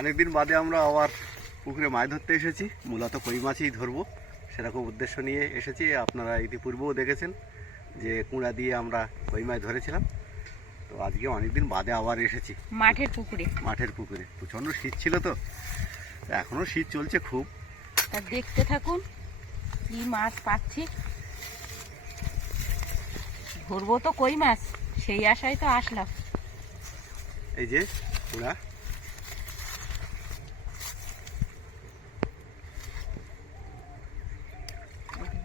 অনেকদিন বাদে আমরা আবার পুকুরে মাছ ধরতে এসেছি। মূলত কই মাছই ধরবো সেরকম উদ্দেশ্য নিয়ে এসেছি। আপনারা ইতিপূর্বেও দেখেছেন যে কুঁড়া দিয়ে আমরা কই মাছ ধরেছিলাম। তো আজকে অনেকদিন বাদে আবার এসেছি মাঠের পুকুরে। প্রচণ্ড শীত ছিল, তো এখনও শীত চলছে খুব। তা দেখতে থাকুন কি মাছ পাচ্ছি। ধরবো তো কই মাছ, সেই আশায় তো আসলাম। এই যে কুঁড়া,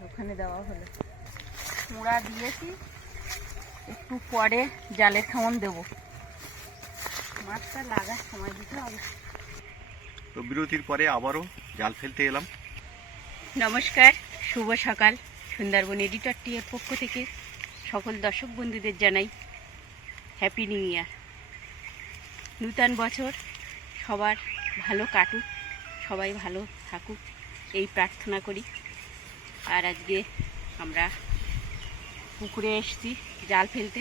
ওখানে দেওয়া হলো, কুঁড়া দিয়েছি, একটু পরে জালের খামন দেবো। মাছটা লাগার সময় দিতে হবে। তো বিরতির পরে আবারও জাল ফেলতে এলাম। নমস্কার, শুভ সকাল। সুন্দরবন এডিটর টিয়ের পক্ষ থেকে সকল দর্শক বন্ধুদের জানাই হ্যাপি নিউ ইয়ার। নূতন বছর সবার ভালো কাটুক, সবাই ভালো থাকুক এই প্রার্থনা করি। আর আজকে আমরা পুকুরে এসেছি জাল ফেলতে।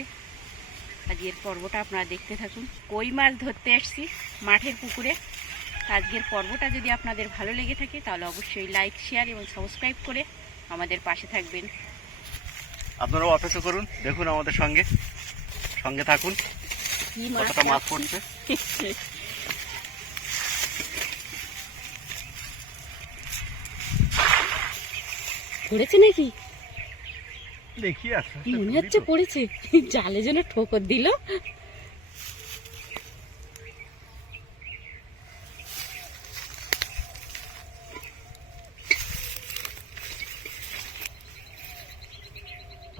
আজকের পর্বটা আপনারা দেখতে থাকুন। কই মাছ ধরতে এসেছি মাঠের পুকুরে। আজকের পর্বটা যদি আপনাদের ভালো লেগে থাকে তাহলে অবশ্যই লাইক, শেয়ার এবং সাবস্ক্রাইব করে আমাদের পাশে থাকবেন। আপনারাও অপেক্ষা করুন, দেখুন আমাদের সঙ্গে থাকুন কতটা মাছ পড়ছে। পড়েছে নাকি দেখি মনে হচ্ছে পড়েছে। জালে যেন ঠোকর দিল।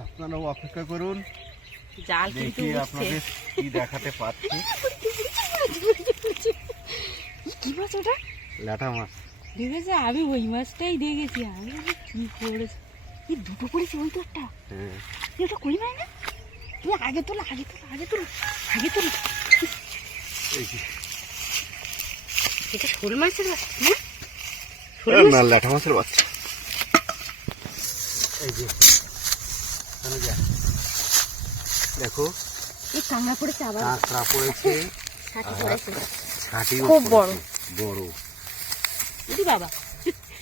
আপনারাও অপেক্ষা করুন, জাল কিন্তু আপনাদের কি দেখাতে পাচ্ছি। কি মাছ ওটা? ল্যাটা মাছ দেখেছে, আমি ওই মাছটাই দেখেছি। আমি কি করেছি, কি দুটো করেছি ওই তো একটা। ওটা কই মাছ না? তুই আগে তোল। এটা শোল মাছের বাচ্চা না? ল্যাটা মাছের বাচ্চা। এই যে দেখো, এই কাঁকড়া পড়েছে, আবার কাঁকড়া পড়েছে, ছাটি খুব বড়। বাবা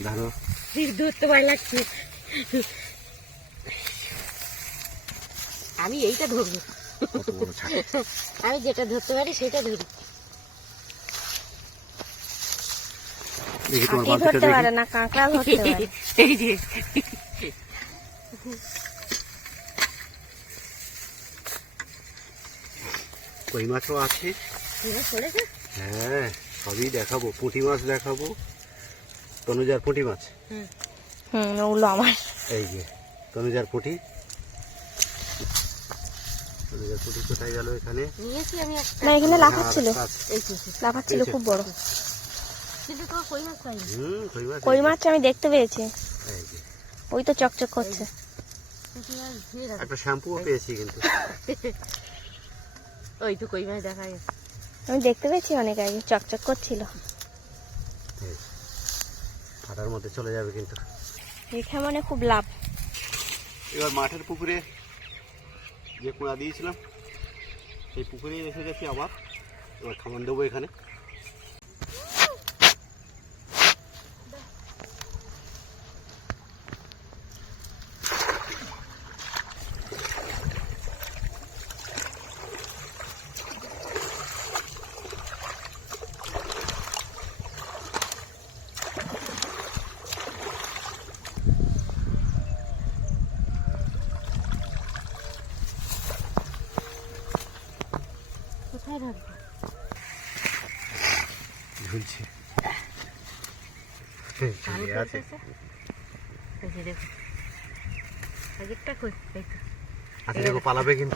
ধরো, ধরতে ভয় লাগছে। আমি এইটা ধরবো, আমি যেটা ধরতে পারি সেটা ধরি। ধরতে পারে না, কাঁকড়া ধরতে পারে। এই যে কই মাছও আছে। হ্যাঁ, সবই দেখাবো। পুঁটি মাছ দেখাবো, তনুজার পুঁটি মাছ। ওগুলো আমার। এই যে তনুজার পুঁটি কোথায় গেল? এখানে নিয়েছি আমি একটা। না, এখানে লাফাচ্ছিল খুব বড়। কিন্তু তো কই মাছ পাইনি। কই মাছ আমি দেখতে পেয়েছি। এই যে ওই তো চকচক করছে। একটা শ্যাম্পুও পেয়েছি কিন্তু। ওই তো কই মাছ দেখা গেছে, আমি দেখতে পেয়েছি অনেক আগে, চকচক করছিল। ফাটার মধ্যে চলে যাবে কিন্তু। দেখে মানে খুব লাভ। এবার মাঠের পুকুরে যে কুঁড়া দিয়েছিলাম সেই পুকুরে এসে গেছি আবার। এবার খামান দেবো এখানে। কোথায় রাখবো? ঝুলছে আছে। দেখো আগেরটা কই, এই তো। আচ্ছা দেখো, পালাবে কিন্তু।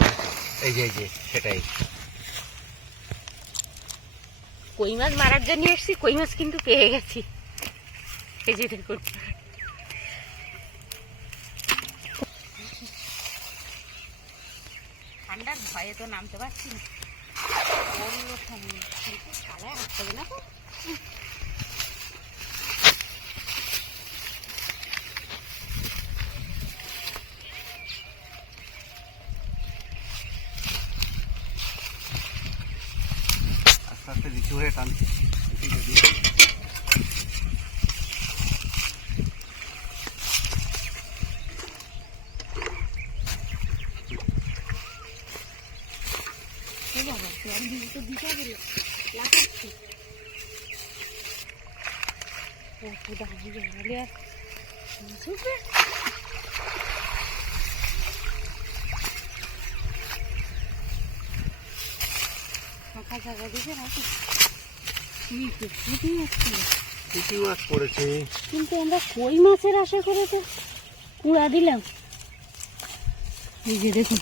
এই যে সেটাই। কই মাছ মারার জন্য এসেছি, কই মাছ কিন্তু পেয়ে গেছি। এই যে দেখুন, ঠান্ডার ভয়ে তো নামতে পারছি না। না তো আস্তে আস্তে নিচু হয়ে টানছি। ফাঁকা জায়গা দিকে রাখি পুঁটি মাছ ছিল, পুঁটি মাছ পড়েছে। কিন্তু আমরা কই মাছের আশা করে তো কুড়া দিলাম। এই যে দেখুন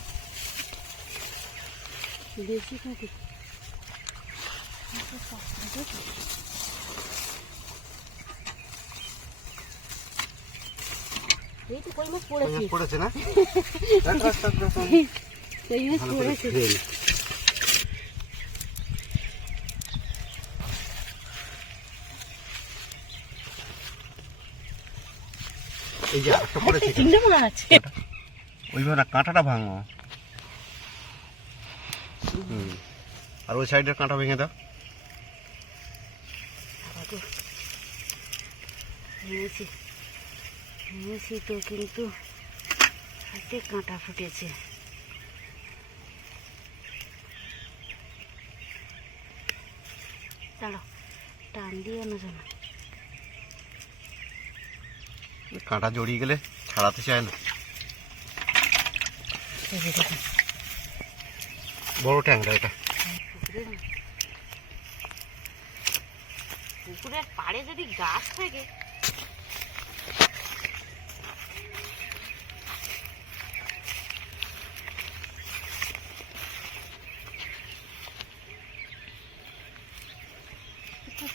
দেশি পুঁটি, এই তো কই মাছ পড়েছে, পড়েছে না? কই মাছ পড়েছে। এই যে একটা পড়েছে, চিংড়ি মাছ। ওইভাবে কাঁটাটা ভাঙো। আর ওই সাইডের কাঁটা ভেঙে দাও। ভেঙেছি তো, কিন্তু হাতে কাঁটা ফুটেছে। চলো টান দিয়ে আনো যেন, কাঁটা জড়িয়ে গেলে ছাড়াতে চায় না। বড় ট্যাংরা এটা। পুকুরের পাড়ে যদি গাছ থাকে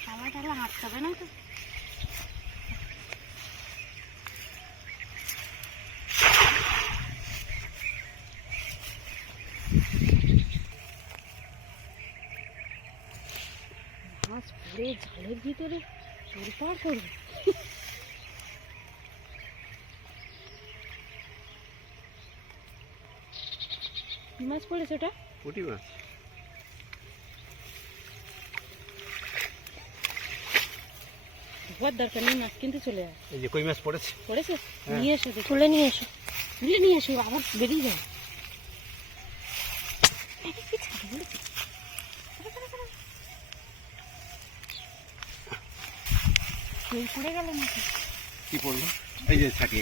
টালা টালা আটকাবে না তো। মাছ পড়ে জালের ভিতরে তোড়পাড় করবে। কি মাছ পড়েছে ওটা? পুঁটি মাছ। ধোয়ার দরকার নেই, মাছ কিন্তু চলে যায়। এই যে কই মাছ পড়েছে। পড়েছে? হ্যাঁ। নিয়ে এসো, তুলে নিয়ে এসো, তুলে নিয়ে এসো, আবার বেরিয়ে যায়। কেউ পড়ে গেল নাকি? কি পড়লো? এই যে ছাটি,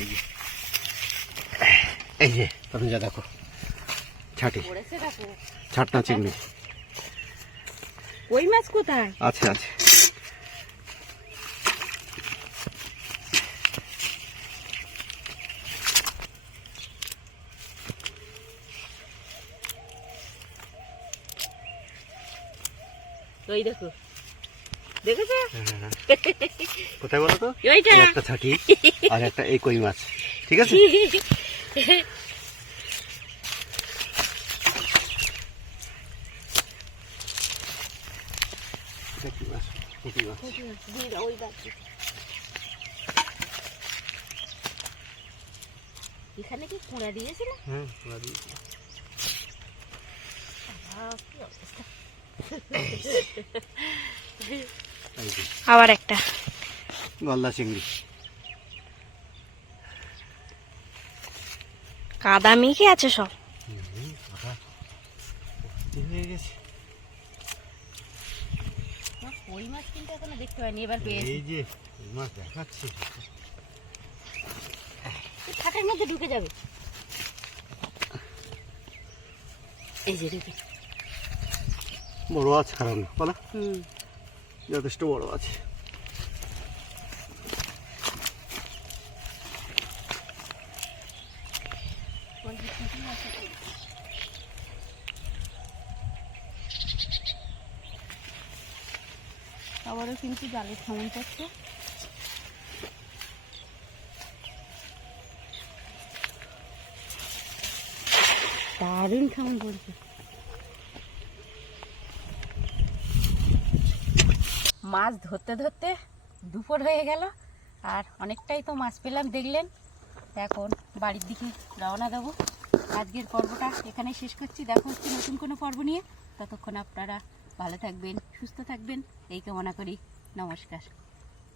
এই যে তখন যা দেখো ছাটি, পড়েছে দেখো। ছাটনা চিংড়ি। কই মাছ কোথায়? আছে আছে। ওই দেখো, দেখেছো? কোথায় বলো তো? ওইটা। এই একটা ছাটি আর একটা এই কই মাছ, ঠিক আছে? এটা কি মাছ? পুঁটি মাছ। এখানে কি কুড়া দিয়েছিল? হ্যাঁ, পুরা দিয়েছি। কি অবস্থা। এই যে আবার একটা গলদা চিংড়ি। কাদা মেখে আছে সব। হয়ে গেছে। কই মাছ কিন্তু এখনো দেখতে পাইনি, এবার পেয়েছি। এই যে কই মাছ দেখাচ্ছি। খাটের মধ্যে ঢুকে যাবে। এই যে দেখি, বড় আছে কারণ বলো, হুম, যথেষ্ট বড় আছে। আবারও কিন্তু জালের থামন করছে। দারুণ থামন পড়ছে। মাছ ধরতে ধরতে দুপুর হয়ে গেল, আর অনেকটাই তো মাছ পেলাম দেখলেন। এখন বাড়ির দিকে রওনা দেবো। আজকের পর্বটা এখানে শেষ করছি। দেখা হচ্ছে নতুন কোনো পর্ব নিয়ে। ততক্ষণ আপনারা ভালো থাকবেন, সুস্থ থাকবেন এই কামনা করি। নমস্কার।